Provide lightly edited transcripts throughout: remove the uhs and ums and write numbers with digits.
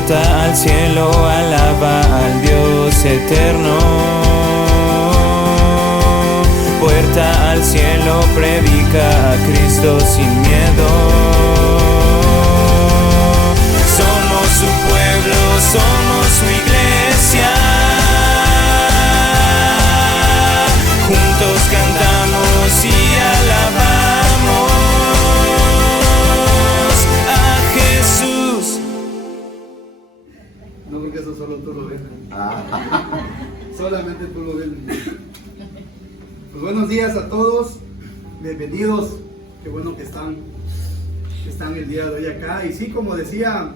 Puerta al cielo, alaba al Dios eterno. Puerta al cielo, predica a Cristo sin miedo. Somos su pueblo, somos su iglesia. Juntos cantamos y alabamos a Jesús. No, porque eso solo tú lo ves. Solamente tú lo ves. Pues buenos días a todos, bienvenidos. Qué bueno que están el día de hoy acá. Y sí, como decía,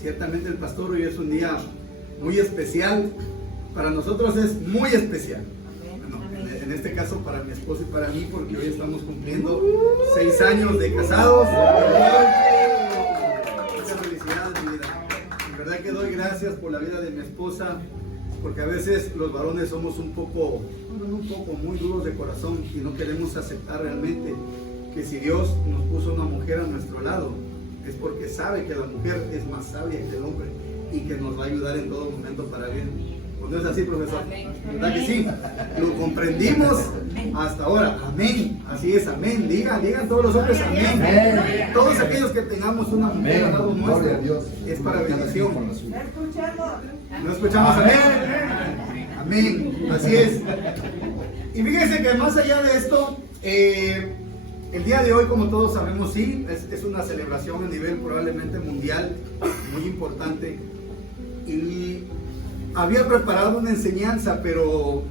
ciertamente el pastor, hoy es un día muy especial. Para nosotros es muy especial. Bueno, en este caso para mi esposa y para mí, porque hoy estamos cumpliendo 6 años de casados. Muchas felicidades, mi vida. En verdad que doy gracias por la vida de mi esposa, porque a veces los varones somos un poco muy duros de corazón y no queremos aceptar realmente que si Dios nos puso una mujer a nuestro lado, es porque sabe que la mujer es más sabia que el hombre y que nos va a ayudar en todo momento para bien. ¿No es así, profesor? ¿Verdad que sí? Lo comprendimos hasta ahora. Amén. Así es, amén. Digan todos los hombres amén. Todos aquellos que tengamos una mujer al lado nuestro, es para bendición. ¿No escuchamos amén? Amén. Así es. Y fíjense que más allá de esto, el día de hoy, como todos sabemos, sí, es una celebración a nivel probablemente mundial, muy importante. Y había preparado una enseñanza, pero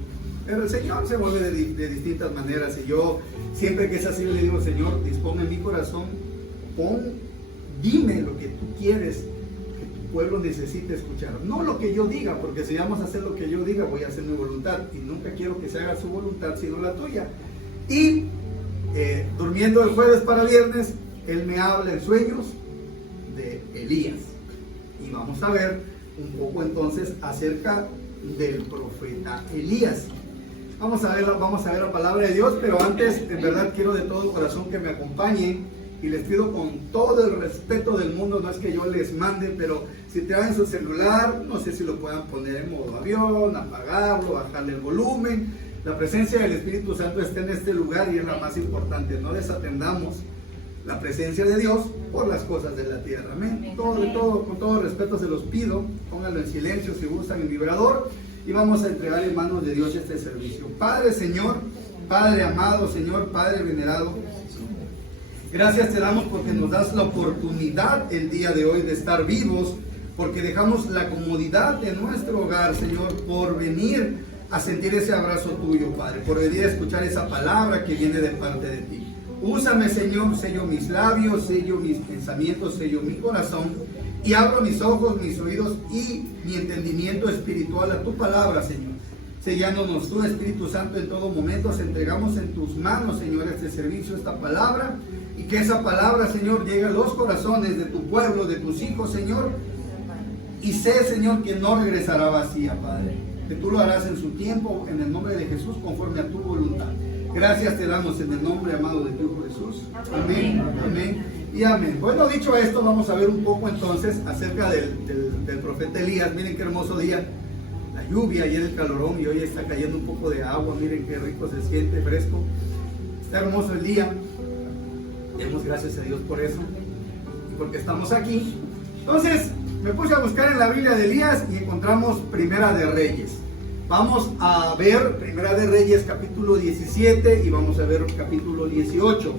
el Señor se mueve de distintas maneras. Y yo, siempre que es así, le digo, Señor, dispone en mi corazón, dime lo que tú quieres que tu pueblo necesite escuchar. No lo que yo diga, porque si vamos a hacer lo que yo diga, voy a hacer mi voluntad. Y nunca quiero que se haga su voluntad, sino la tuya. Y durmiendo el jueves para viernes, Él me habla en sueños de Elías. Y vamos a ver un poco entonces acerca del profeta Elías. Vamos a ver la palabra de Dios, pero antes, en verdad, quiero de todo corazón que me acompañen y les pido con todo el respeto del mundo, no es que yo les mande, pero si traen su celular, no sé si lo puedan poner en modo avión, apagarlo, bajarle el volumen. La presencia del Espíritu Santo está en este lugar y es la más importante. No desatendamos la presencia de Dios por las cosas de la tierra. Amén. Con todo respeto se los pido, pónganlo en silencio si gustan en vibrador y vamos a entregar en manos de Dios este servicio. Padre, Señor, Padre amado, Señor, Padre venerado, gracias te damos porque nos das la oportunidad el día de hoy de estar vivos, porque dejamos la comodidad de nuestro hogar, Señor, por venir a sentir ese abrazo tuyo, Padre, por venir a escuchar esa palabra que viene de parte de ti. Úsame, Señor, sello mis labios, sello mis pensamientos, sello mi corazón y abro mis ojos, mis oídos y mi entendimiento espiritual a tu palabra, Señor. Sellándonos tú, Espíritu Santo, en todo momento, os entregamos en tus manos, Señor, este servicio, esta palabra, y que esa palabra, Señor, llegue a los corazones de tu pueblo, de tus hijos, Señor, y sé, Señor, que no regresará vacía, Padre, que tú lo harás en su tiempo, en el nombre de Jesús, conforme a tu voluntad. Gracias te damos en el nombre amado de tu Hijo Jesús. Amén, amén y amén. Bueno, dicho esto, vamos a ver un poco entonces acerca del profeta Elías. Miren qué hermoso día. La lluvia, ayer el calorón y hoy está cayendo un poco de agua. Miren qué rico se siente, fresco. Está hermoso el día. Demos gracias a Dios por eso y porque estamos aquí. Entonces, me puse a buscar en la Biblia de Elías y encontramos Primera de Reyes. Vamos a ver Primera de Reyes capítulo 17 y vamos a ver capítulo 18.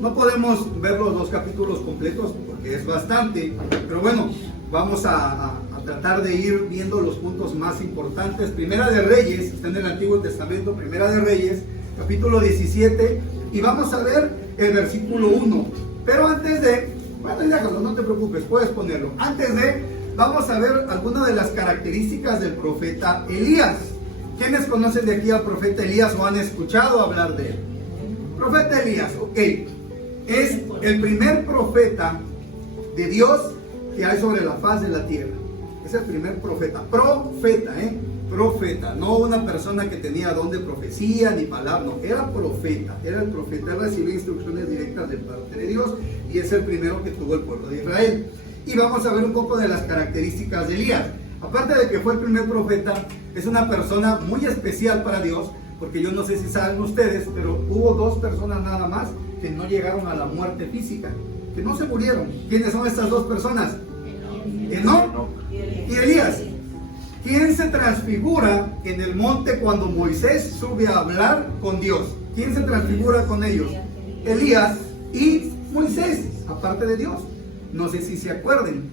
No podemos ver los dos capítulos completos porque es bastante, pero bueno, vamos a tratar de ir viendo los puntos más importantes. Primera de Reyes, está en el Antiguo Testamento, Primera de Reyes, capítulo 17, y vamos a ver el versículo 1. Pero antes de, bueno, déjalo, no te preocupes, puedes ponerlo. Antes de, vamos a ver algunas de las características del profeta Elías. ¿Quiénes conocen de aquí al profeta Elías o han escuchado hablar de él? Profeta Elías, ok, es el primer profeta de Dios que hay sobre la faz de la tierra. Es el primer profeta, profeta, no una persona que tenía don de profecía ni palabra, no, era profeta, él recibía instrucciones directas de parte de Dios y es el primero que tuvo el pueblo de Israel. y vamos a ver un poco de las características de Elías. Aparte de que fue el primer profeta, es una persona muy especial para Dios, porque yo no sé si saben ustedes, pero hubo 2 personas nada más que no llegaron a la muerte física, que no se murieron. ¿Quiénes son estas 2 personas? Enoc y Elías. ¿Quién se transfigura en el monte cuando Moisés sube a hablar con Dios? ¿Quién se transfigura con ellos? Elías y Moisés, aparte de Dios. No sé si se acuerden.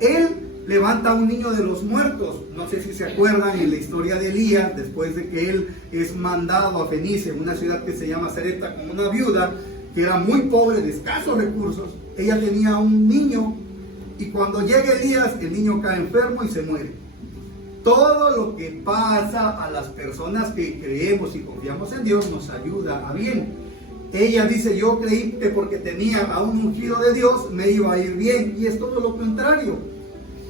Él levanta a un niño de los muertos. No sé si se acuerdan en la historia de Elías, después de que él es mandado a Fenicia, en una ciudad que se llama Sarepta, con una viuda que era muy pobre, de escasos recursos. Ella tenía un niño y cuando llega Elías, el niño cae enfermo y se muere. Todo lo que pasa a las personas que creemos y confiamos en Dios nos ayuda a bien. Ella dice, yo creí que porque tenía a un ungido de Dios me iba a ir bien, y es todo lo contrario.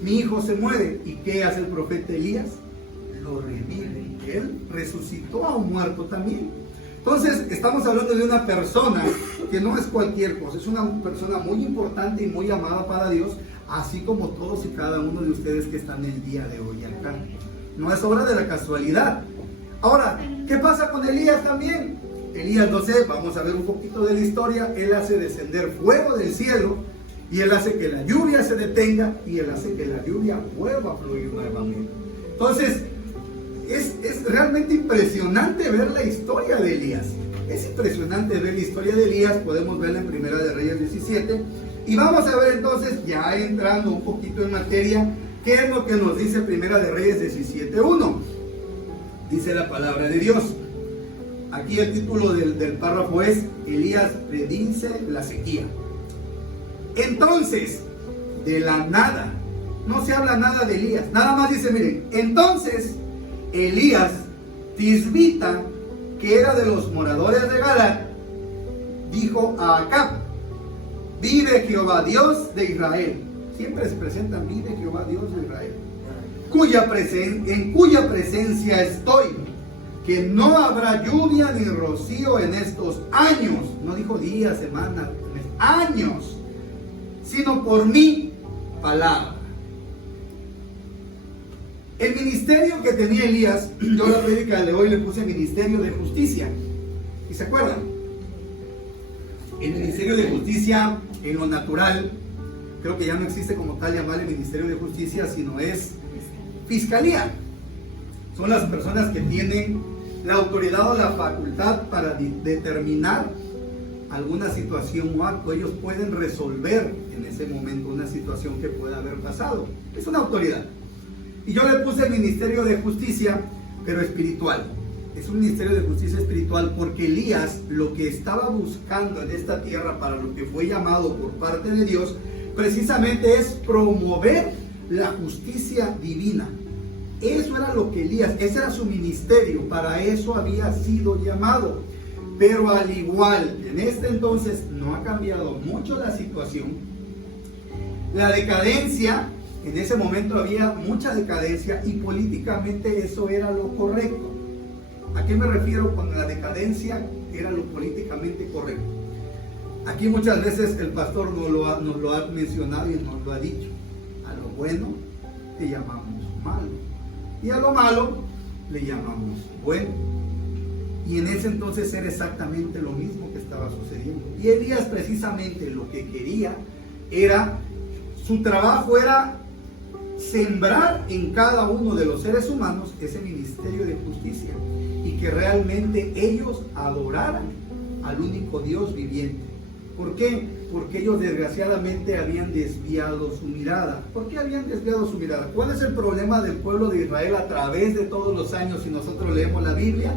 Mi hijo se muere. ¿Y qué hace el profeta Elías? Lo revive. Él resucitó a un muerto también. Entonces estamos hablando de una persona que no es cualquier cosa, es una persona muy importante y muy amada para Dios, así como todos y cada uno de ustedes que están el día de hoy acá. No es obra de la casualidad. Ahora, ¿qué pasa con Elías también? Elías, no sé, vamos a ver un poquito de la historia. Él hace descender fuego del cielo, y él hace que la lluvia se detenga, y él hace que la lluvia vuelva a fluir nuevamente. Entonces, es realmente impresionante ver la historia de Elías. Es impresionante ver la historia de Elías. Podemos verla en Primera de Reyes 17. Y vamos a ver entonces, ya entrando un poquito en materia, qué es lo que nos dice Primera de Reyes 17:1. Dice la palabra de Dios. Aquí el título del párrafo es: Elías predice la sequía. Entonces, de la nada, no se habla nada de Elías, nada más dice, miren, entonces Elías Tisbita, que era de los moradores de Galaad, dijo a Acab: vive Jehová Dios de Israel. Siempre se presenta: vive Jehová Dios de Israel, en cuya presencia estoy, que no habrá lluvia ni rocío en estos años. No dijo días, semanas, años, sino por mi palabra. El ministerio que tenía Elías, yo la prédica de hoy le puse ministerio de justicia. ¿Y se acuerdan? El ministerio de justicia en lo natural, creo que ya no existe como tal llamarle ministerio de justicia, sino es fiscalía. Son las personas que tienen la autoridad o la facultad para determinar alguna situación o acto. Ellos pueden resolver en ese momento una situación que pueda haber pasado. Es una autoridad. Y yo le puse el ministerio de justicia, pero espiritual. Es un ministerio de justicia espiritual porque Elías lo que estaba buscando en esta tierra, para lo que fue llamado por parte de Dios, precisamente es promover la justicia divina. Eso era lo que Elías, ese era su ministerio, para eso había sido llamado. Pero al igual que en este entonces no ha cambiado mucho la situación, la decadencia, en ese momento había mucha decadencia y políticamente eso era lo correcto. ¿A qué me refiero con la decadencia? Era lo políticamente correcto. Aquí muchas veces el pastor nos lo ha mencionado y nos lo ha dicho: a lo bueno le llamamos malo, y a lo malo le llamamos bueno. Y en ese entonces era exactamente lo mismo que estaba sucediendo. Y Elías precisamente lo que quería era, su trabajo era sembrar en cada uno de los seres humanos ese ministerio de justicia, y que realmente ellos adoraran al único Dios viviente. ¿Por qué? Porque ellos desgraciadamente habían desviado su mirada. ¿Por qué habían desviado su mirada? ¿Cuál es el problema del pueblo de Israel a través de todos los años, si nosotros leemos la Biblia?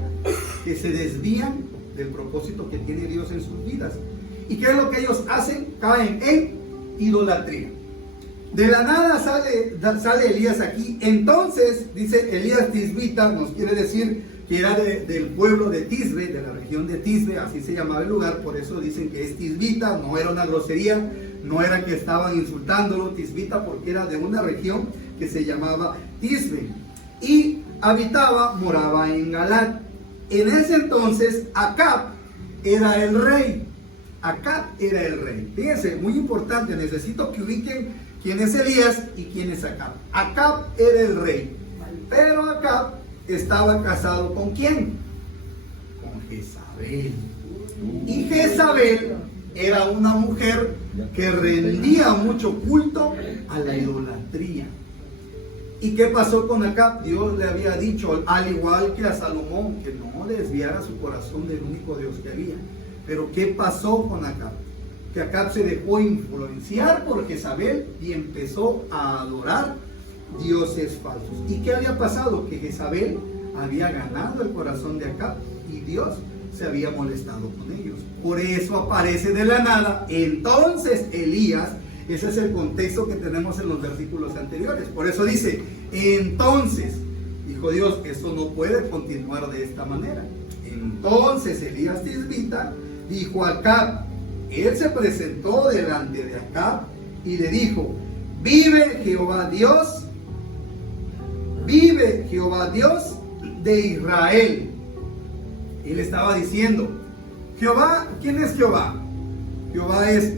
Que se desvían del propósito que tiene Dios en sus vidas. ¿Y qué es lo que ellos hacen? Caen en idolatría. De la nada sale Elías aquí. Entonces, dice Elías Tisbita, nos quiere decir que era del pueblo de Tisbe, de la región de Tisbe, así se llamaba el lugar. Por eso dicen que es Tisbita, no era una grosería, no era que estaban insultándolo. Tisbita porque era de una región que se llamaba Tisbe, y moraba en Galaad. En ese entonces Acab era el rey. Acab era el rey. Fíjense, muy importante, necesito que ubiquen quién es Elías y quién es Acab. Acab era el rey, pero Acab estaba casado ¿con quién? Con Jezabel. Y Jezabel era una mujer que rendía mucho culto a la idolatría. ¿Y qué pasó con Acab? Dios le había dicho, al igual que a Salomón, que no desviara su corazón del único Dios que había. Pero ¿qué pasó con Acab? Que Acab se dejó influenciar por Jezabel y empezó a adorar dioses falsos. ¿Y qué había pasado? Que Jezabel había ganado el corazón de Acab y Dios se había molestado con ellos. Por eso aparece de la nada entonces Elías. Ese es el contexto que tenemos en los versículos anteriores. Por eso dice, entonces, dijo Dios, esto no puede continuar de esta manera. Entonces Elías Tisbita dijo a Acab, él se presentó delante de Acab y le dijo, vive Jehová Dios de Israel. Él estaba diciendo, Jehová, ¿quién es Jehová? Jehová es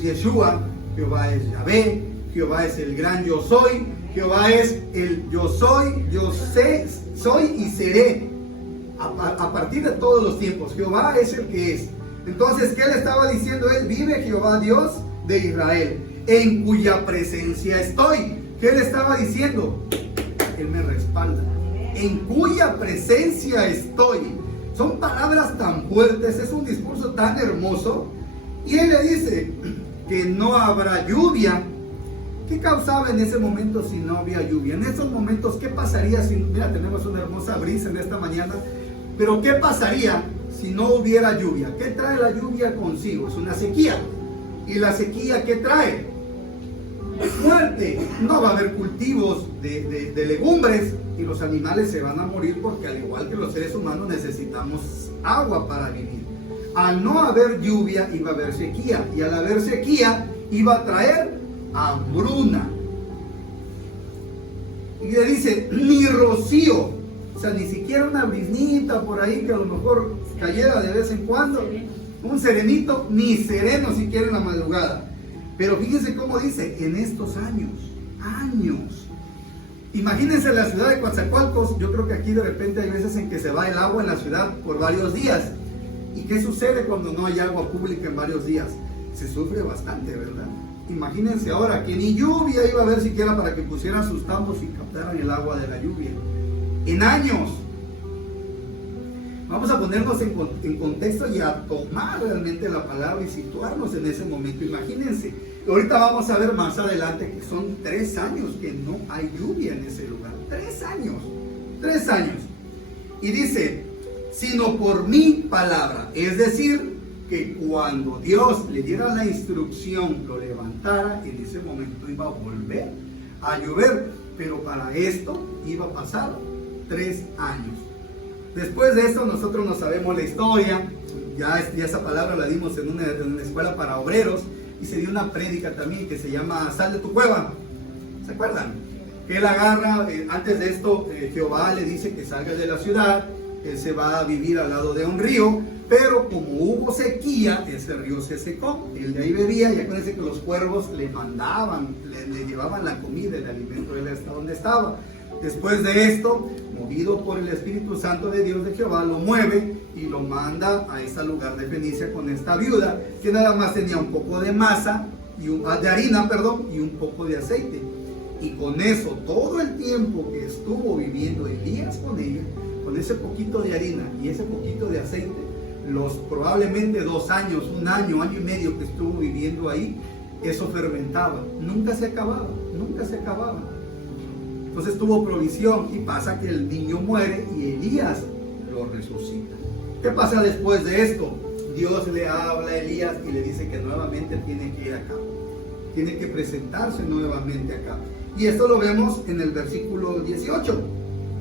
Yeshua, Jehová es Yahvé, Jehová es el gran yo soy, Jehová es el yo soy, yo sé, soy y seré. A partir de todos los tiempos, Jehová es el que es. Entonces, ¿qué le estaba diciendo él? Vive Jehová Dios de Israel, en cuya presencia estoy. ¿Qué le estaba diciendo? Él me respalda. En cuya presencia estoy. Son palabras tan fuertes, es un discurso tan hermoso. Y él le dice que no habrá lluvia. ¿Qué causaba en ese momento si no había lluvia? En esos momentos, ¿qué pasaría si, mira, tenemos una hermosa brisa en esta mañana, pero ¿qué pasaría si no hubiera lluvia? ¿Qué trae la lluvia consigo? Es una sequía. ¿Y la sequía qué trae? Muerte. No va a haber cultivos de legumbres y los animales se van a morir porque al igual que los seres humanos necesitamos agua para vivir. Al no haber lluvia iba a haber sequía y al haber sequía iba a traer hambruna. Y le dice, ni rocío, o sea, ni siquiera una briznita por ahí que a lo mejor cayera de vez en cuando, un serenito, ni sereno siquiera en la madrugada. Pero fíjense cómo dice, en estos años. Imagínense la ciudad de Coatzacoalcos. Yo creo que aquí de repente hay veces en que se va el agua en la ciudad por varios días. ¿Y qué sucede cuando no hay agua pública en varios días? Se sufre bastante, ¿verdad? Imagínense ahora que ni lluvia iba a haber siquiera para que pusieran sus tambos y captaran el agua de la lluvia. En años. Vamos a ponernos en contexto y a tomar realmente la palabra y situarnos en ese momento. Imagínense. Ahorita vamos a ver más adelante que son 3 años que no hay lluvia en ese lugar. 3 años. 3 años. Y dice, sino por mi palabra. Es decir, que cuando Dios le diera la instrucción, lo levantara, en ese momento iba a volver a llover. Pero para esto iba a pasar 3 años. Después de esto nosotros no sabemos la historia. Ya esa palabra la dimos en una escuela para obreros. Y se dio una prédica también que se llama Sal de tu cueva. ¿Se acuerdan? Que él agarra, antes de esto, Jehová le dice que salga de la ciudad. Él se va a vivir al lado de un río. Pero como hubo sequía, ese río se secó. Él de ahí bebía. Y acuérdense que los cuervos le mandaban, le llevaban la comida, el alimento, él hasta donde estaba. Después de esto, movido por el Espíritu Santo de Dios de Jehová, lo mueve y lo manda a ese lugar de Fenicia con esta viuda, que nada más tenía un poco de masa, de harina, y un poco de aceite. Y con eso, todo el tiempo que estuvo viviendo Elías con ella, con ese poquito de harina y ese poquito de aceite, los probablemente 2 años, 1 año, año y medio que estuvo viviendo ahí, eso fermentaba. Nunca se acababa, nunca se acababa. Entonces tuvo provisión y pasa que el niño muere y Elías lo resucita. ¿Qué pasa después de esto? Dios le habla a Elías y le dice que nuevamente tiene que ir acá. Tiene que presentarse nuevamente acá. Y esto lo vemos en el versículo 18.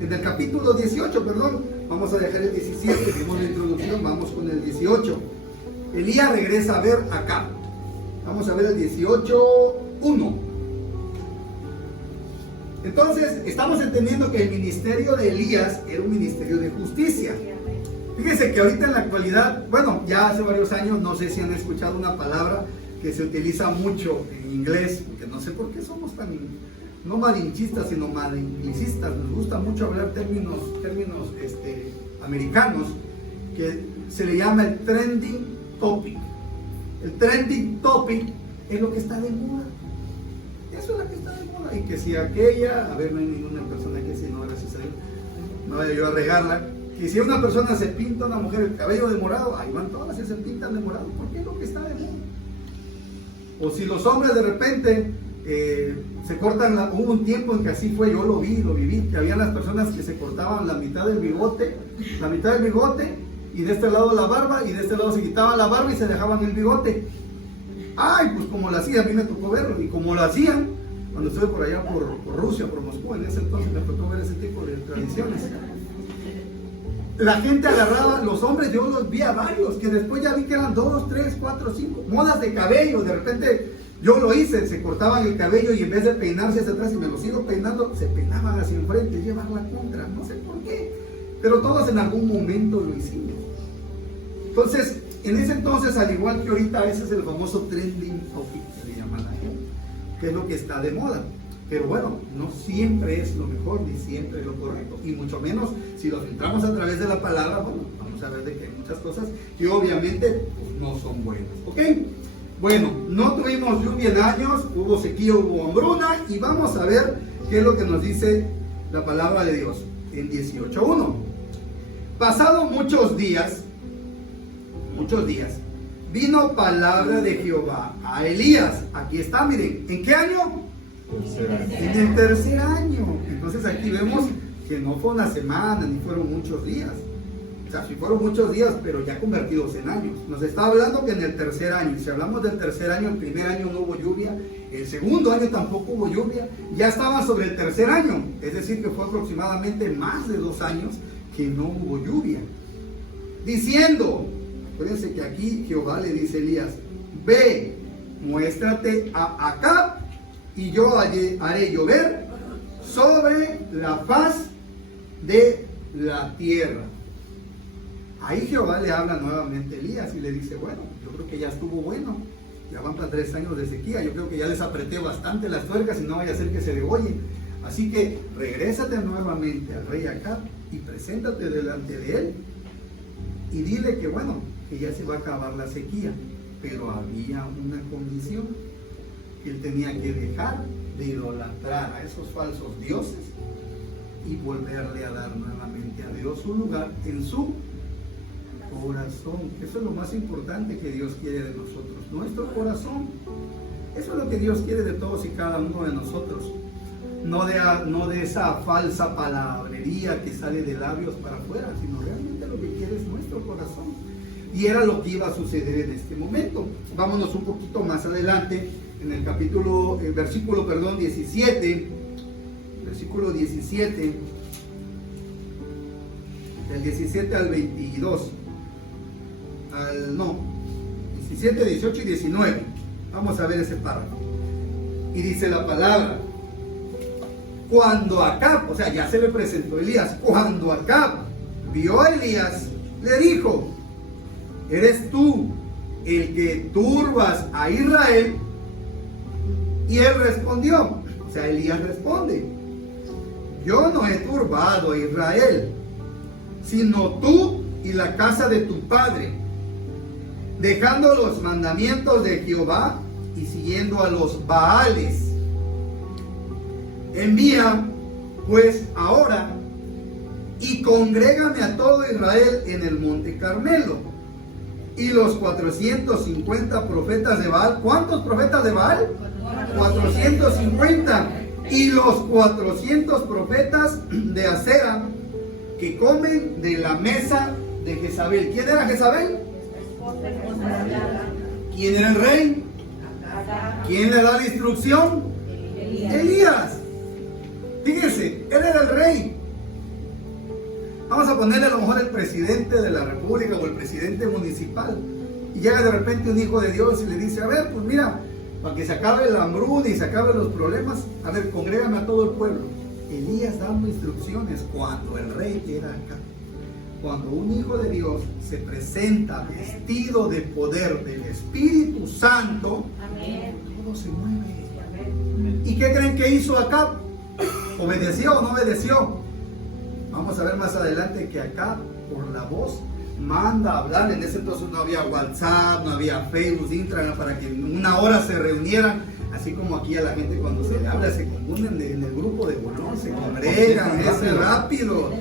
En el capítulo 18, perdón. Vamos a dejar el 17, vimos la introducción, vamos con el 18. Elías regresa a ver acá. Vamos a ver el 18:1. Entonces, estamos entendiendo que el ministerio de Elías era un ministerio de justicia. Fíjense que ahorita en la actualidad, bueno, ya hace varios años, no sé si han escuchado una palabra que se utiliza mucho en inglés, porque no sé por qué somos tan, no malinchistas, sino malincistas, nos gusta mucho hablar términos americanos, que se le llama el trending topic. El trending topic es lo que está de moda. Eso es lo que está de moda. Y que si aquella, a ver, no hay ninguna persona que si no, gracias a Dios, no vaya yo a regarla. Que si una persona se pinta, una mujer, el cabello de morado, ahí van todas y se pintan de morado, porque es lo que está de moda. O si los hombres de repente se cortan, hubo un tiempo en que así fue, yo lo viví, que había las personas que se cortaban la mitad del bigote, y de este lado la barba, y de este lado se quitaban la barba y se dejaban el bigote. Ay, pues como lo hacían, a mí me tocó verlo, y como lo hacían, cuando estuve por allá por Rusia, por Moscú, en ese entonces me tocó ver ese tipo de tradiciones. La gente agarraba, los hombres, yo los vi a varios, que después ya vi que eran 2, 3, 4, 5, modas de cabello, de repente yo lo hice, se cortaban el cabello y en vez de peinarse hacia atrás y me lo sigo peinando, se peinaban hacia enfrente, llevar la contra, no sé por qué, pero todos en algún momento lo hicimos. Entonces, en ese entonces, al igual que ahorita, ese es el famoso trending topic, que le llaman a él, que es lo que está de moda. Pero bueno, no siempre es lo mejor, ni siempre es lo correcto, y mucho menos si lo filtramos a través de la palabra. Bueno, vamos a ver de que hay muchas cosas que obviamente pues, no son buenas, ¿ok? Bueno, no tuvimos lluvia en años, hubo sequía, hubo hambruna, y vamos a ver qué es lo que nos dice la palabra de Dios en 18:1. Pasado muchos días, vino palabra de Jehová a Elías. Aquí está, miren, ¿en qué año? En el tercer año. Entonces aquí vemos que no fue una semana ni fueron muchos días. O sea, sí fueron muchos días, pero ya convertidos en años. Nos está hablando que en el tercer año, si hablamos del tercer año, el primer año no hubo lluvia, el segundo año tampoco hubo lluvia, ya estaba sobre el tercer año, es decir que fue aproximadamente más de 2 años que no hubo lluvia. Diciendo, acuérdense que aquí Jehová le dice a Elías: ve, muéstrate a Acab, y yo haré llover sobre la faz de la tierra. Ahí Jehová le habla nuevamente a Elías y le dice: bueno, yo creo que ya estuvo bueno, ya van para 3 años de sequía, yo creo que ya les apreté bastante las tuercas y no vaya a ser que se degollen, así que regrésate nuevamente al rey Acab y preséntate delante de él y dile que bueno, que ya se va a acabar la sequía, pero había una condición, que él tenía que dejar de idolatrar a esos falsos dioses y volverle a dar nuevamente a Dios un lugar en su corazón. Eso es lo más importante que Dios quiere de nosotros, nuestro corazón. Eso es lo que Dios quiere de todos y cada uno de nosotros, no de esa falsa palabrería que sale de labios para afuera, sino realmente lo que quiere es nuestro corazón. Y era lo que iba a suceder en este momento. Vámonos un poquito más adelante en el versículo 17, del 17 al 22, 17, 18 y 19, vamos a ver ese párrafo, y dice la palabra: cuando Acab, o sea, ya se le presentó Elías, cuando Acab vio a Elías, le dijo: ¿eres tú el que turbas a Israel? Y él respondió, o sea, Elías responde: yo no he turbado a Israel, sino tú y la casa de tu padre, dejando los mandamientos de Jehová y siguiendo a los Baales. Envía pues ahora y congrégame a todo Israel en el monte Carmelo. Y los 450 profetas de Baal, ¿cuántos profetas de Baal? 450. Y los 400 profetas de Acera, que comen de la mesa de Jezabel. ¿Quién era Jezabel? ¿Quién era el rey? ¿Quién le da la instrucción? Elías. Fíjense, él era el rey. Vamos a ponerle a lo mejor el presidente de la república o el presidente municipal. Y llega de repente un hijo de Dios y le dice: a ver, pues mira, para que se acabe la hambruna y se acaben los problemas, a ver, congrégame a todo el pueblo. Elías dando instrucciones cuando el rey era acá. cuando un hijo de Dios se presenta vestido de poder del Espíritu Santo, todo se mueve. ¿Y qué creen que hizo Acab? ¿Obedeció o no obedeció? Vamos a ver más adelante que Acab, por la voz, manda a hablar. En ese entonces no había WhatsApp, no había Facebook, Instagram, para que en una hora se reunieran. Así como aquí a la gente cuando se le habla se confunden en el grupo de bolón, se congregan, es rápido.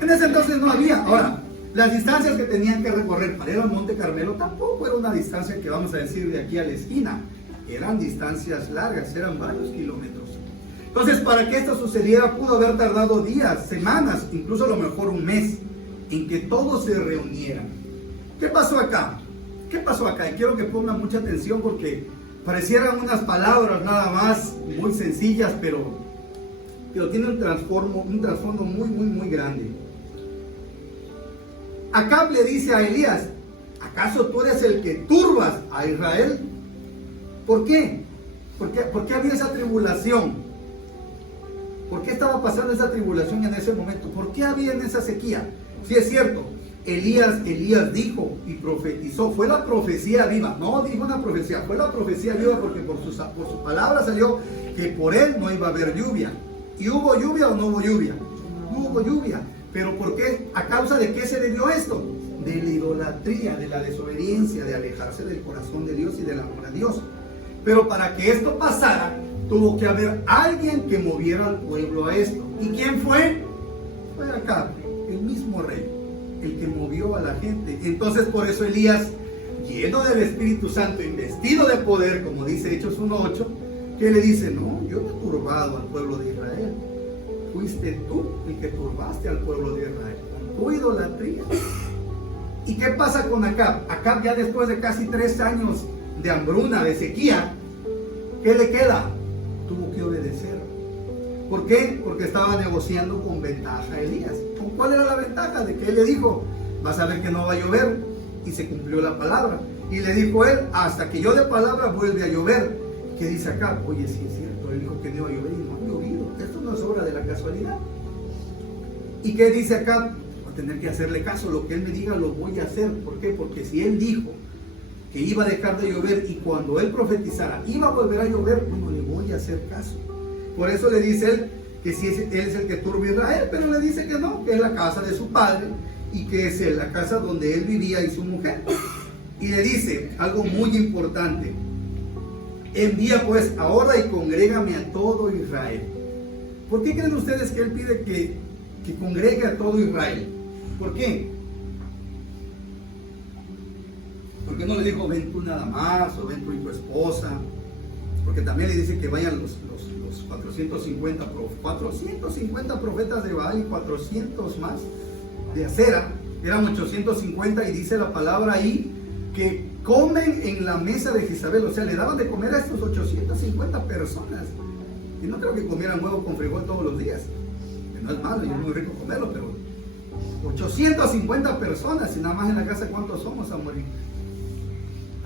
En ese entonces no había. Ahora, las distancias que tenían que recorrer para ir al Monte Carmelo tampoco era una distancia que vamos a decir de aquí a la esquina. Eran distancias largas, eran varios kilómetros. Entonces, para que esto sucediera pudo haber tardado días, semanas, incluso a lo mejor un mes, en que todos se reunieran. ¿Qué pasó acá? ¿Qué pasó acá? Y quiero que pongan mucha atención porque parecieran unas palabras nada más muy sencillas, pero tiene un trasfondo muy grande. Acab le dice a Elías: ¿acaso tú eres el que turbas a Israel? ¿Por qué? ¿Por qué había esa tribulación? ¿Por qué estaba pasando esa tribulación en ese momento? ¿Por qué había en esa sequía? Sí, es cierto, Elías dijo y profetizó, fue la profecía viva, no dijo una profecía, fue la profecía viva porque por su palabra salió que por él no iba a haber lluvia. ¿Y hubo lluvia o no hubo lluvia? No hubo lluvia. ¿Pero por qué? ¿A causa de qué se debió esto? De la idolatría, de la desobediencia, de alejarse del corazón de Dios y del amor a Dios. Pero para que esto pasara, tuvo que haber alguien que moviera al pueblo a esto. ¿Y quién fue? Fue Acab, el mismo rey, el que movió a la gente. Entonces por eso Elías, lleno del Espíritu Santo, investido de poder, como dice Hechos 1:8, que le dice: no, yo no he turbado al pueblo de Israel. Fuiste tú el que turbaste al pueblo de Israel, tu idolatría. ¿Y qué pasa con Acab? Acab, ya después de casi 3 años de hambruna, de sequía, ¿qué le queda? Tuvo que obedecer. ¿Por qué? Porque estaba negociando con ventaja a Elías. ¿Cuál era la ventaja? De que él le dijo: vas a ver que no va a llover, y se cumplió la palabra. Y le dijo él: hasta que yo de palabra vuelve a llover. ¿Qué dice acá? Oye, sí es cierto, él dijo que no iba a llover y no ha llovido. Esto no es obra de la casualidad. ¿Y qué dice acá? Voy a tener que hacerle caso, lo que él me diga lo voy a hacer. ¿Por qué? Porque si él dijo que iba a dejar de llover y cuando él profetizara iba a volver a llover, no le voy a hacer caso. Por eso le dice él que si él es el que turba a Israel, pero le dice que no, que es la casa de su padre y que es la casa donde él vivía y su mujer. Y le dice algo muy importante: envía pues ahora y congrégame a todo Israel. ¿Por qué creen ustedes que él pide que congregue a todo Israel? ¿Por qué? ¿Por qué no le dijo ven tú nada más o ven tú y tu esposa? Porque también le dice que vayan los 450 profetas de Baal y 400 más de Acera. Eran 850 y dice la palabra ahí que comen en la mesa de Jezabel. O sea, le daban de comer a estos 850 personas. Y no creo que comieran huevo con frijol todos los días, que no es malo y es muy rico comerlo, pero 850 personas y nada más en la casa. ¿Cuántos somos, Samuel?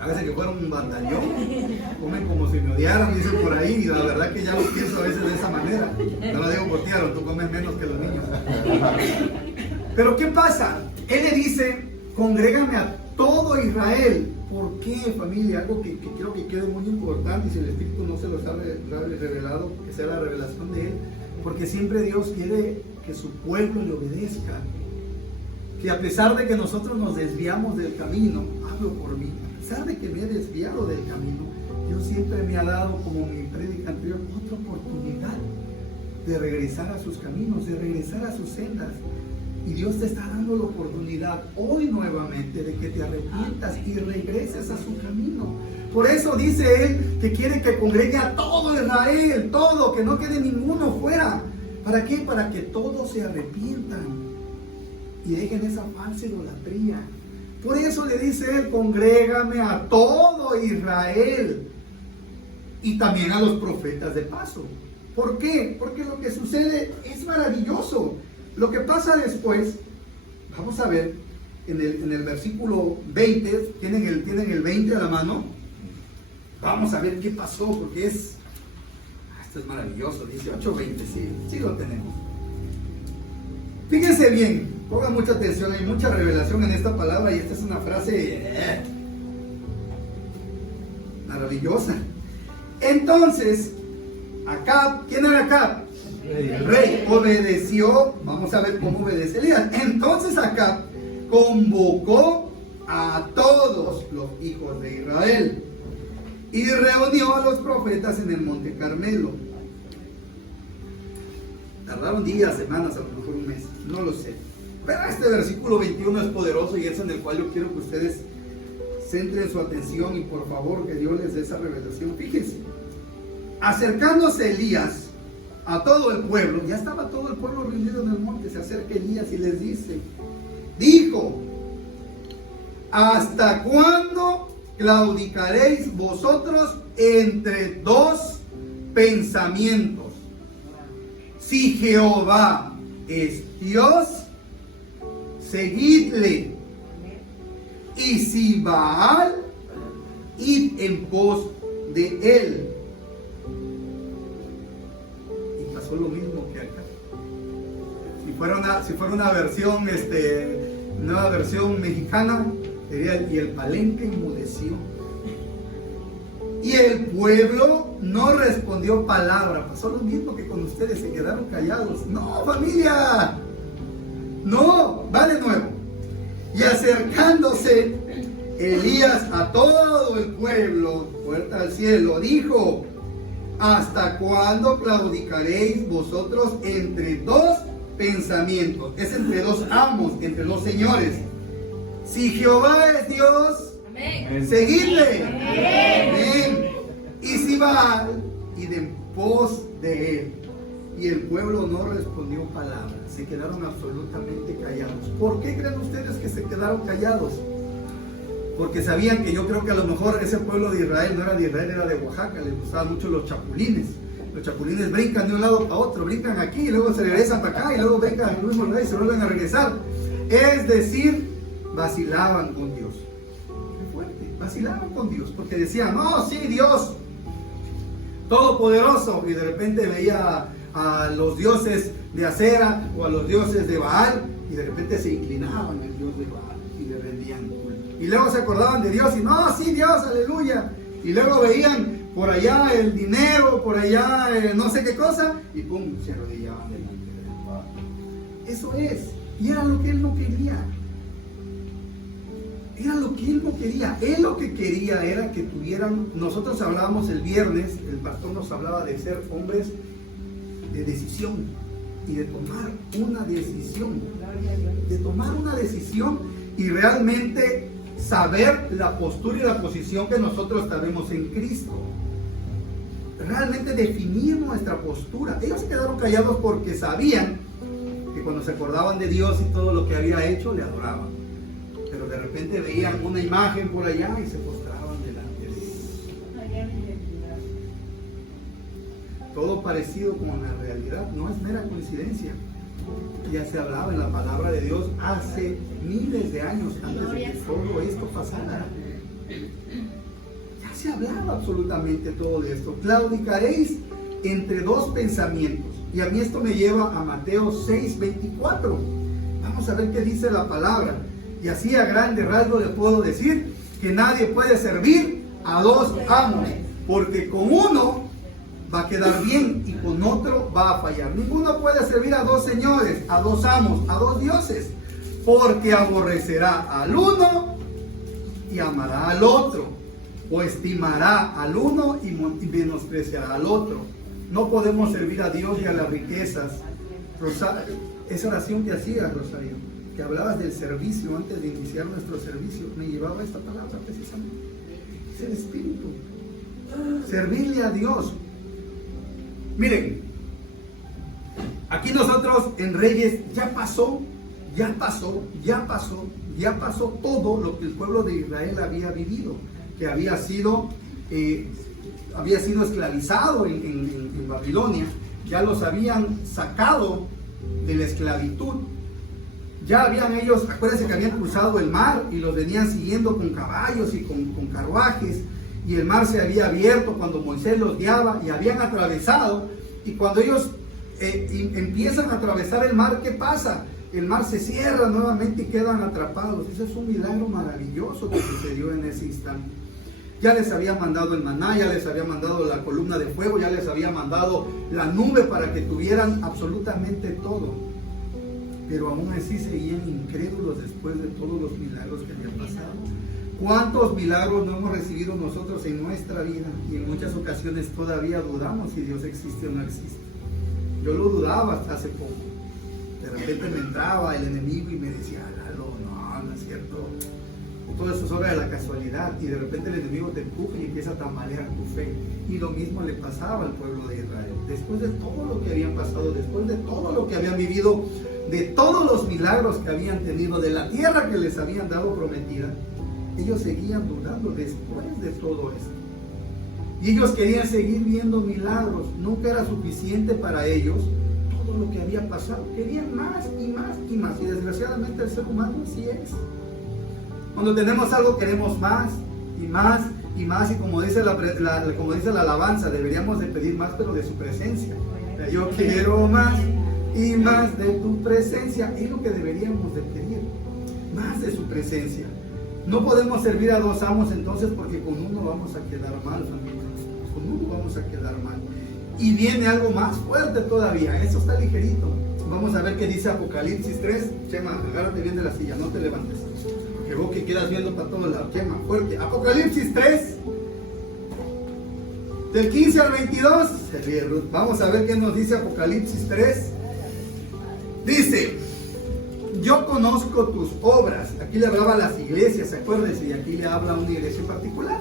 Hágase que fuera un batallón, comen como si me odiaran, dicen por ahí, y la verdad que ya lo pienso a veces de esa manera. No lo digo por ti, Aaron, tú comes menos que los niños. Pero ¿qué pasa? Él le dice: congrégame a todo Israel. ¿Por qué, familia? Algo que quiero que quede muy importante, y si el Espíritu no se lo ha revelado, que sea la revelación de él, porque siempre Dios quiere que su pueblo le obedezca. Que a pesar de que nosotros nos desviamos del camino, hablo por mí, a pesar de que me he desviado del camino, Dios siempre me ha dado, como mi prédica anterior, otra oportunidad de regresar a sus caminos, de regresar a sus sendas. Y Dios te está dando la oportunidad hoy nuevamente de que te arrepientas y regreses a su camino. Por eso dice él que quiere que congregue a todo Israel, todo, que no quede ninguno fuera. ¿Para qué? Para que todos se arrepientan y dejen esa falsa idolatría. Por eso le dice él: congrégame a todo Israel y también a los profetas de paso. ¿Por qué? Porque lo que sucede es maravilloso. Lo que pasa después, vamos a ver en el versículo 20, ¿tienen el 20 a la mano? Vamos a ver qué pasó, porque esto es maravilloso. 18:20, sí lo tenemos. Fíjense bien, Pongan mucha atención, hay mucha revelación en esta palabra y esta es una frase maravillosa. Entonces, Acab, ¿quién era Acab? El rey obedeció. Vamos a ver cómo obedece Elías. Entonces Acab convocó a todos los hijos de Israel y reunió a los profetas en el monte Carmelo. Tardaron días, semanas, a lo mejor un mes, no lo sé. Pero este versículo 21 es poderoso y es en el cual yo quiero que ustedes centren su atención y por favor que Dios les dé esa revelación. Fíjense, acercándose Elías a todo el pueblo, ya estaba todo el pueblo reunido en el monte, se acerca Elías y les dijo, ¿hasta cuándo claudicaréis vosotros entre dos pensamientos? Si Jehová es Dios, seguidle, y si Baal, id en pos de él. Y pasó lo mismo que acá. Si fuera una versión, nueva versión mexicana, sería y el palenque enmudeció. Y el pueblo no respondió palabra. Pasó lo mismo que con ustedes, se quedaron callados. No, familia, no, va de nuevo. Y acercándose Elías a todo el pueblo, puerta al cielo, dijo, ¿hasta cuándo claudicaréis vosotros entre dos pensamientos? Es entre dos amos, entre dos señores. Si Jehová es Dios, amén, seguidle, amén. Y si Baal, id en pos de él. Y el pueblo no respondió palabra, se quedaron absolutamente callados. ¿Por qué creen ustedes que se quedaron callados? Porque sabían que yo creo que a lo mejor ese pueblo de Israel no era de Israel, era de Oaxaca, les gustaban mucho los chapulines. Los chapulines brincan de un lado a otro, brincan aquí y luego se regresan para acá y luego brincan al mismo lugar y se vuelven a regresar. Es decir, vacilaban con Dios. Qué fuerte, vacilaban con Dios, porque decían, no, sí, Dios todopoderoso, y de repente veía a los dioses de Acera o a los dioses de Baal y de repente se inclinaban al Dios de Baal y le rendían culto. Y luego se acordaban de Dios y no, sí, Dios, aleluya. Y luego veían por allá el dinero, por allá no sé qué cosa, y pum, se arrodillaban delante de Baal. Eso es, y era lo que él no quería. Era lo que él no quería. Él lo que quería era que tuvieran, nosotros hablábamos el viernes, el pastor nos hablaba de ser hombres de decisión y de tomar una decisión, y realmente saber la postura y la posición que nosotros tenemos en Cristo. Realmente definir nuestra postura. Ellos se quedaron callados porque sabían que cuando se acordaban de Dios y todo lo que había hecho, le adoraban. Pero de repente veían una imagen por allá y se postraban delante de Dios. Todo parecido con la realidad, no es mera coincidencia. Ya se hablaba en la palabra de Dios hace miles de años antes de que todo esto pasara. Ya se hablaba absolutamente todo de esto. Claudicaréis entre dos pensamientos. Y a mí esto me lleva a Mateo 6:24. Vamos a ver qué dice la palabra. Y así a grande rasgo les puedo decir que nadie puede servir a dos amos, porque con uno va a quedar bien y con otro va a fallar. Ninguno puede servir a dos señores, a dos amos, a dos dioses, porque aborrecerá al uno y amará al otro, o estimará al uno y menospreciará al otro. No podemos servir a Dios y a las riquezas. Esa oración que hacías, Rosario, que hablabas del servicio antes de iniciar nuestro servicio, me llevaba esta palabra precisamente. Es el Espíritu. Servirle a Dios. Miren, aquí nosotros en Reyes ya pasó todo lo que el pueblo de Israel había vivido, que había sido esclavizado en Babilonia. Ya los habían sacado de la esclavitud. Ya habían ellos, acuérdense que habían cruzado el mar y los venían siguiendo con caballos y con carruajes, y el mar se había abierto cuando Moisés los guiaba y habían atravesado. Y cuando ellos empiezan a atravesar el mar, ¿qué pasa? el mar se cierra nuevamente y quedan atrapados. Ese es un milagro maravilloso que sucedió en ese instante. Ya les había mandado el maná, ya les había mandado la columna de fuego, ya les había mandado la nube para que tuvieran absolutamente todo. Pero aún así seguían incrédulos después de todos los milagros que habían pasado. ¿Cuántos milagros no hemos recibido nosotros en nuestra vida? Y en muchas ocasiones todavía dudamos si Dios existe o no existe. Yo lo dudaba hasta hace poco. De repente me entraba el enemigo y me decía, Lalo, no es cierto. Todo eso es obra de la casualidad. Y de repente el enemigo te empuja y empieza a tambalear tu fe. Y lo mismo le pasaba al pueblo de Israel. Después de todo lo que habían pasado, después de todo lo que habían vivido, de todos los milagros que habían tenido, de la tierra que les habían dado prometida, ellos seguían dudando después de todo esto. Y ellos querían seguir viendo milagros. Nunca era suficiente para ellos todo lo que había pasado. Querían más y más y más. Y desgraciadamente el ser humano así es. Cuando tenemos algo queremos más y más y más. Y como dice la alabanza, deberíamos de pedir más, pero de su presencia. Yo quiero más y más de tu presencia. Es lo que deberíamos de pedir. Más de su presencia. No podemos servir a dos amos entonces, porque con uno vamos a quedar mal, familia. Con uno vamos a quedar mal. Y viene algo más fuerte todavía. Eso está ligerito. Vamos a ver qué dice Apocalipsis 3. Chema, agárrate bien de la silla, no te levantes. Que vos que quedas viendo para todos lados. Chema, fuerte. Apocalipsis 3. Del 15 al 22. Vamos a ver qué nos dice Apocalipsis 3. Dice: yo conozco tus obras. Aquí le hablaba a las iglesias, acuérdense, y aquí le habla a una iglesia en particular.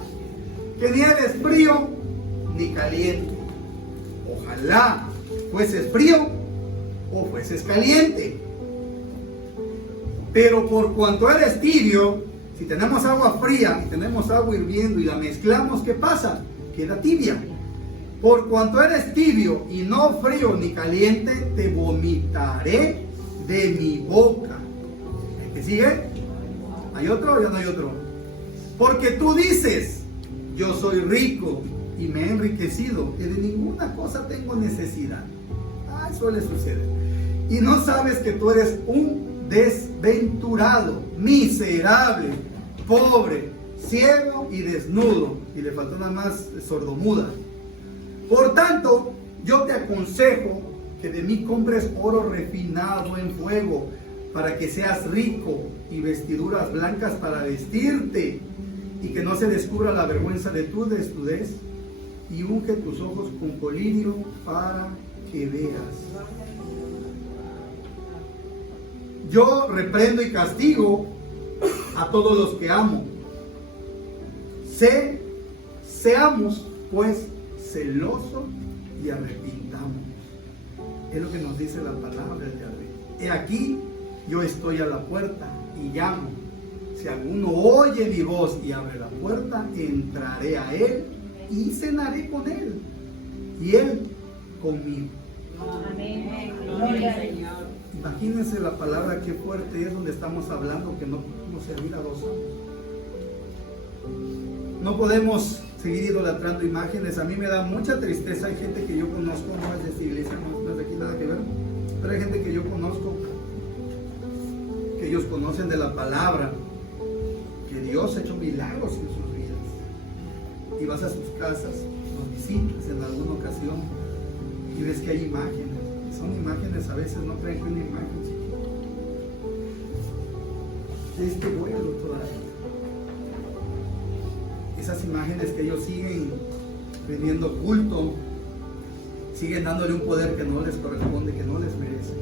Que ni eres frío ni caliente. Ojalá fueses frío o fueses caliente. Pero por cuanto eres tibio, si tenemos agua fría y tenemos agua hirviendo y la mezclamos, ¿qué pasa? Queda tibia. Por cuanto eres tibio y no frío ni caliente, te vomitaré de mi boca. ¿Qué sigue? ¿Hay otro o ya no hay otro? Porque tú dices, yo soy rico y me he enriquecido, y de ninguna cosa tengo necesidad. Suele suceder. Y no sabes que tú eres un desventurado, miserable, pobre, ciego y desnudo. Y le faltó nada más sordomuda. Por tanto, yo te aconsejo que de mí compres oro refinado en fuego, para que seas rico, y vestiduras blancas para vestirte, y que no se descubra la vergüenza de tu desnudez, y unge tus ojos con colirio para que veas. Yo reprendo y castigo a todos los que amo. Seamos pues celosos y arrepintamos. Es lo que nos dice la palabra de Dios. He aquí, yo estoy a la puerta y llamo. Si alguno oye mi voz y abre la puerta, entraré a él y cenaré con él, y él conmigo. Amén. Gloria al Señor. Imagínense la palabra, qué fuerte es, donde estamos hablando que no podemos servir a dos amos. No podemos seguir idolatrando imágenes. A mí me da mucha tristeza. Hay gente que yo conozco, no es de esta iglesia, no es de aquí, nada que ver, pero hay gente que yo conozco, que ellos conocen de la palabra, que Dios ha hecho milagros en sus vidas. Y vas a sus casas, los visitas en alguna ocasión y ves que hay imágenes. Son imágenes, a veces no creen que una imagen. Es que vuelo todavía. Esas imágenes que ellos siguen rindiendo culto, siguen dándole un poder que no les corresponde, que no les merece.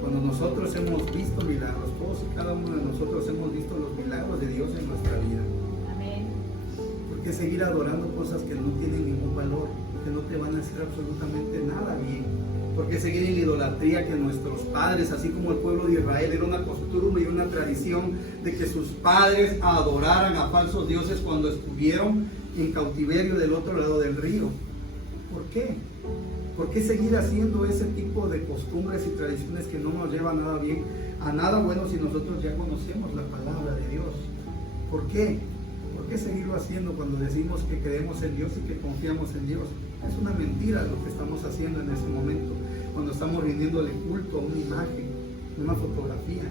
Cuando nosotros hemos visto milagros, todos y cada uno de nosotros hemos visto los milagros de Dios en nuestra vida. Amén. ¿Por qué seguir adorando cosas que no tienen ningún valor, que no te van a hacer absolutamente nada bien? ¿Por qué seguir en la idolatría que nuestros padres, así como el pueblo de Israel, era una costumbre y una tradición de que sus padres adoraran a falsos dioses cuando estuvieron en cautiverio del otro lado del río? ¿Por qué? ¿Por qué seguir haciendo ese tipo de costumbres y tradiciones que no nos llevan a nada bien, a nada bueno, si nosotros ya conocemos la palabra de Dios? ¿Por qué? ¿Por qué seguirlo haciendo cuando decimos que creemos en Dios y que confiamos en Dios? Es una mentira lo que estamos haciendo en ese momento, cuando estamos rindiéndole culto a una imagen. una fotografía.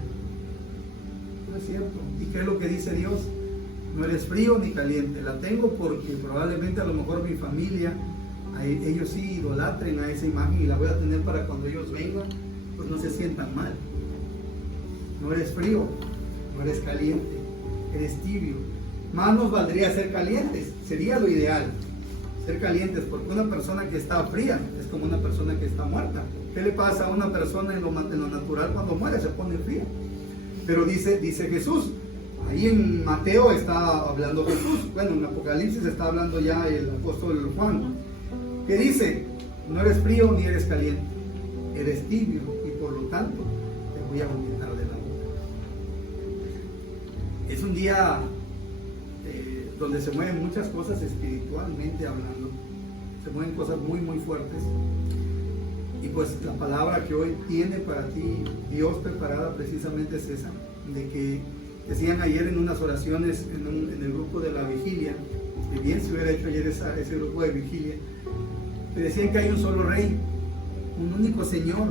No es cierto. ¿Y qué es lo que dice Dios? No eres frío ni caliente. La tengo porque probablemente a lo mejor mi familia, ellos sí idolatren a esa imagen y la voy a tener para cuando ellos vengan, pues no se sientan mal. No eres frío, no eres caliente, eres tibio. Más nos valdría ser calientes, sería lo ideal, ser calientes, porque una persona que está fría es como una persona que está muerta. ¿Qué le pasa a una persona en lo natural cuando muere? Se pone fría. Pero dice Jesús, ahí en Mateo está hablando Jesús, bueno, en Apocalipsis está hablando ya el apóstol Juan, que dice, no eres frío ni eres caliente, eres tibio y por lo tanto te voy a vomitar de la boca. Es un día donde se mueven muchas cosas espiritualmente hablando, se mueven cosas muy muy fuertes, y pues la palabra que hoy tiene para ti Dios preparada precisamente es esa, de que decían ayer en unas oraciones en el grupo de la vigilia, que bien se hubiera hecho ayer ese grupo de vigilia, que decían que hay un solo rey, un único Señor,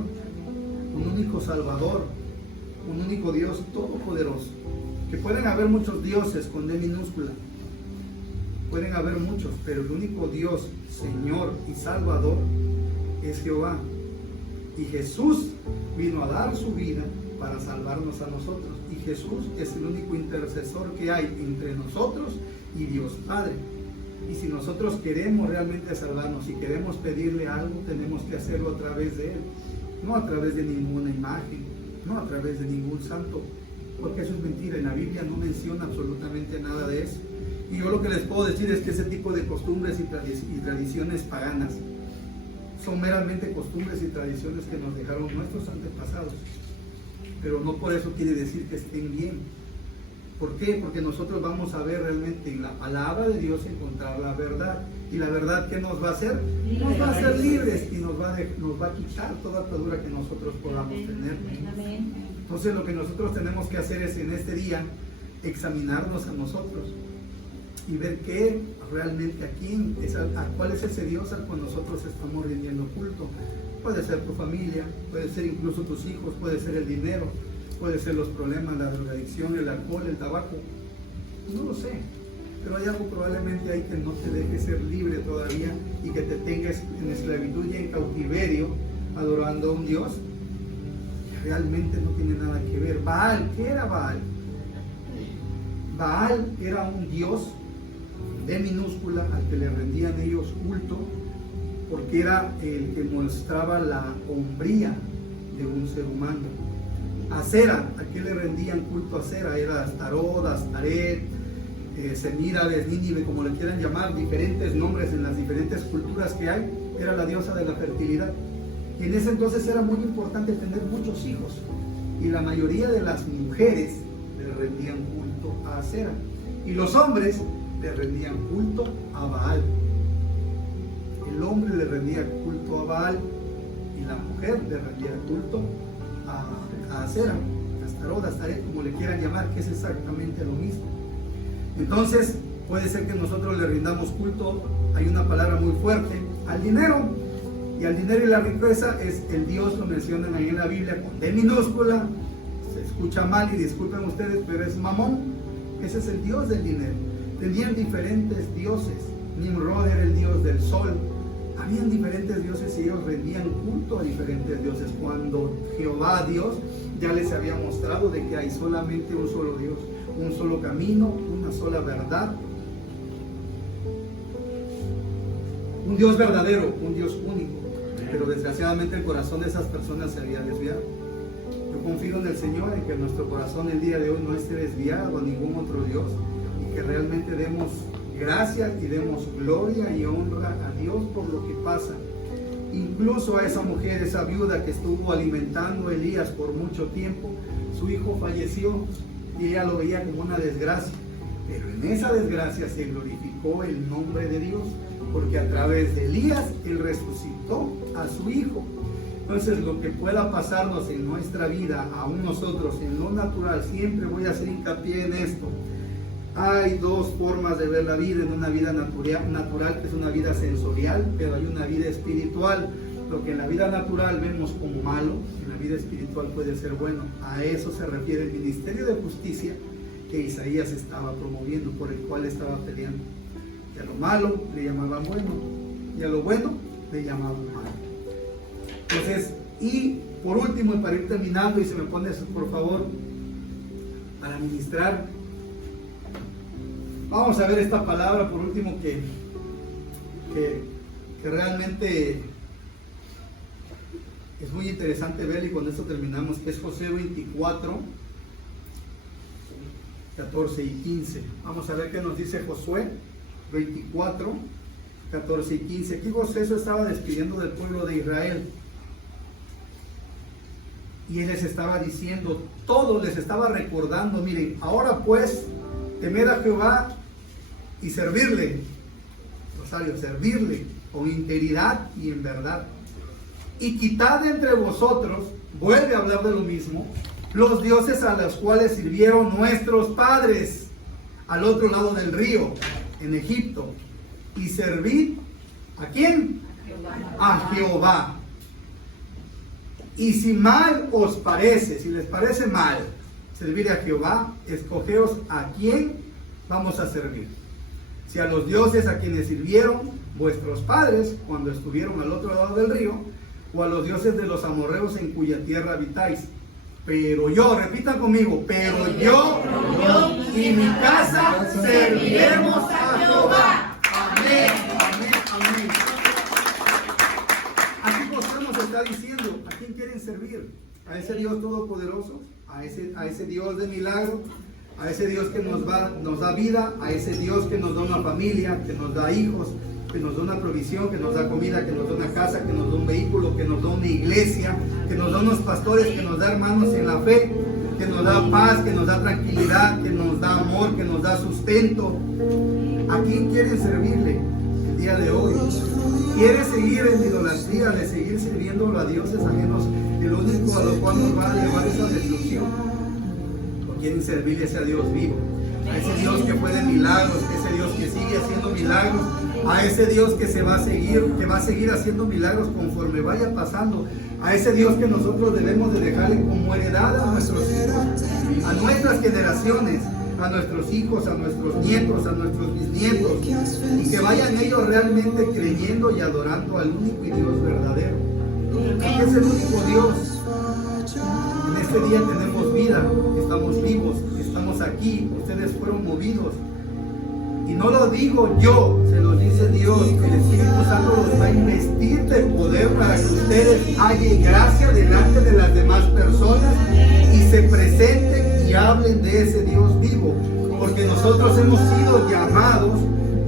un único Salvador, un único Dios todopoderoso, que pueden haber muchos dioses con D minúscula, pueden haber muchos, pero el único Dios, Señor y Salvador es Jehová. Y Jesús vino a dar su vida para salvarnos a nosotros. Y Jesús es el único intercesor que hay entre nosotros y Dios Padre. Y si nosotros queremos realmente salvarnos y queremos pedirle algo, tenemos que hacerlo a través de Él. No a través de ninguna imagen, no a través de ningún santo, porque eso es mentira. En la Biblia no menciona absolutamente nada de eso. Y yo lo que les puedo decir es que ese tipo de costumbres y tradiciones paganas son meramente costumbres y tradiciones que nos dejaron nuestros antepasados, pero no por eso quiere decir que estén bien. ¿Por qué? Porque nosotros vamos a ver realmente en la palabra de Dios encontrar la verdad, y la verdad ¿qué nos va a hacer? Nos va a hacer libres y nos va a quitar toda atadura que nosotros podamos tener. Entonces lo que nosotros tenemos que hacer es en este día examinarnos a nosotros y ver qué realmente a cuál es ese Dios al cual nosotros estamos rindiendo culto. Puede ser tu familia, puede ser incluso tus hijos, puede ser el dinero, puede ser los problemas, la drogadicción, el alcohol, el tabaco, no lo sé, pero hay algo probablemente ahí que no te deje ser libre todavía y que te tengas en esclavitud y en cautiverio adorando a un Dios que realmente no tiene nada que ver. Baal, ¿qué era Baal? Baal era un Dios de minúscula al que le rendían ellos culto, porque era el que mostraba la hombría de un ser humano. Acera, ¿a qué le rendían culto a Acera? Era Astarot, Astaret, Semíramis, Nínive, como le quieran llamar, diferentes nombres en las diferentes culturas que hay. Era la diosa de la fertilidad. Y en ese entonces era muy importante tener muchos hijos, y la mayoría de las mujeres le rendían culto a Acera, y los hombres le rendían culto a Baal. El hombre le rendía culto a Baal y la mujer le rendía culto a Acera, Astarot, Astaret, como le quieran llamar, que es exactamente lo mismo. Entonces puede ser que nosotros le rindamos culto, hay una palabra muy fuerte, al dinero. Y al dinero y la riqueza es el Dios, lo mencionan ahí en la Biblia con D minúscula, se escucha mal y disculpen ustedes, pero es Mamón. Ese es el Dios del dinero. Tenían diferentes dioses. Nimrod era el dios del sol. Habían diferentes dioses y ellos rendían culto a diferentes dioses, cuando Jehová Dios ya les había mostrado de que hay solamente un solo Dios, un solo camino, una sola verdad, un Dios verdadero, un Dios único. Pero desgraciadamente el corazón de esas personas se había desviado. Yo confío en el Señor, en que nuestro corazón el día de hoy no esté desviado a ningún otro Dios, y que realmente demos gracia y demos gloria y honra a Dios por lo que pasa. Incluso a esa mujer, esa viuda que estuvo alimentando a Elías por mucho tiempo, su hijo falleció y ella lo veía como una desgracia, pero en esa desgracia se glorificó el nombre de Dios, porque a través de Elías Él resucitó a su hijo. Entonces lo que pueda pasarnos en nuestra vida, aún nosotros en lo natural, siempre voy a hacer hincapié en esto. Hay dos formas de ver la vida: en una vida natural, que es una vida sensorial, pero hay una vida espiritual. Lo que en la vida natural vemos como malo, en la vida espiritual puede ser bueno. A eso se refiere el ministerio de justicia que Isaías estaba promoviendo, por el cual estaba peleando. Y a lo malo le llamaban bueno, y a lo bueno le llamaban malo. Entonces, y por último, y para ir terminando, y se me pone eso por favor, para ministrar, vamos a ver esta palabra por último que realmente es muy interesante ver, y con esto terminamos, que es Josué 24, 14 y 15. Vamos a ver qué nos dice Josué 24, 14 y 15. Aquí Josué se estaba despidiendo del pueblo de Israel. Y él les estaba diciendo, todos les estaba recordando, miren, ahora pues, temed a Jehová y servirle, Rosario, servirle con integridad y en verdad. Y quitad de entre vosotros, vuelve a hablar de lo mismo, los dioses a los cuales sirvieron nuestros padres al otro lado del río, en Egipto, y servid, ¿a quién? A Jehová. Y si mal os parece, si les parece mal servir a Jehová, escogeos a quién vamos a servir. Si a los dioses a quienes sirvieron vuestros padres cuando estuvieron al otro lado del río, o a los dioses de los amorreos en cuya tierra habitáis. Pero yo, repitan conmigo, pero yo y mi casa serviremos a Jehová. Amén, amén, amén. Aquí Josué nos está diciendo, ¿a quién quieren servir? ¿A ese Dios todopoderoso? ¿A ese Dios de milagro? ¿A ese Dios que nos da vida? ¿A ese Dios que nos da una familia, que nos da hijos, que nos da una provisión, que nos da comida, que nos da una casa, que nos da un vehículo, que nos da una iglesia, que nos da unos pastores, que nos da hermanos en la fe, que nos da paz, que nos da tranquilidad, que nos da amor, que nos da sustento? ¿A quién quieren servirle el día de hoy? ¿Quiere seguir en idolatría, de seguir sirviéndolo a dioses ajenos, el único a lo cual nos va a llevar esa destrucción? ¿O quieren servirle a ese Dios vivo? A ese Dios que fue de milagros, ese Dios que sigue haciendo milagros, a ese Dios que va a seguir haciendo milagros conforme vaya pasando, a ese Dios que nosotros debemos de dejarle como heredad a nuestros hijos, a nuestras generaciones, a nuestros hijos, a nuestros nietos, a nuestros bisnietos, y que vayan ellos realmente creyendo y adorando al único y Dios verdadero. Él es el único Dios. En este día tenemos vida, estamos vivos, estamos aquí, ustedes fueron movidos. Y no lo digo yo, se lo dice Dios. El Espíritu Santo los va a investir de poder para que ustedes hallen gracia delante de las demás personas y se presenten y hablen de ese Dios vivo. Porque nosotros hemos sido llamados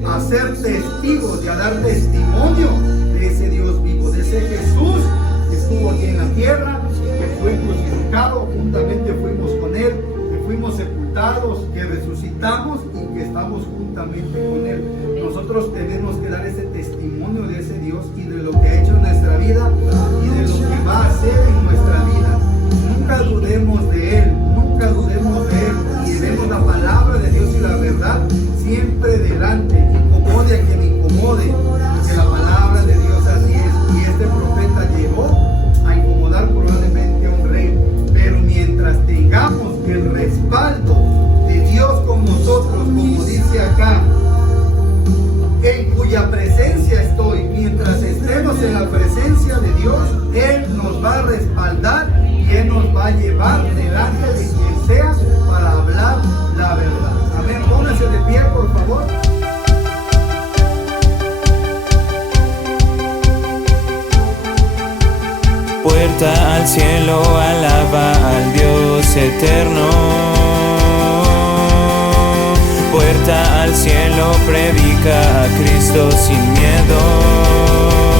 a ser testigos y a dar testimonio de ese Dios vivo, de ese Jesús que estuvo aquí en la tierra, que fue crucificado, juntamente fuimos con Él, que fuimos sepultados, que resucitamos y que estamos juntamente con Él. Nosotros tenemos que dar ese testimonio de ese Dios y de lo que ha hecho en nuestra vida y de lo que va a hacer en nuestra vida. Nunca dudemos de Él, nunca dudemos de Él, y demos la palabra de Dios y la verdad siempre delante, incomode a quien incomode, que la palabra de Dios así es. Y este profeta llegó a incomodar probablemente a un rey, pero mientras tengamos el respaldo de Dios con nosotros, como dice acá, en cuya presencia estoy, mientras estemos en la presencia de Dios, Él nos va a respaldar y Él nos va a llevar delante de quien sea para hablar la verdad. Amén. Pónganse de pie, por favor. Puerta al cielo, alaba al Dios eterno. Puerta al cielo, predica a Cristo sin miedo.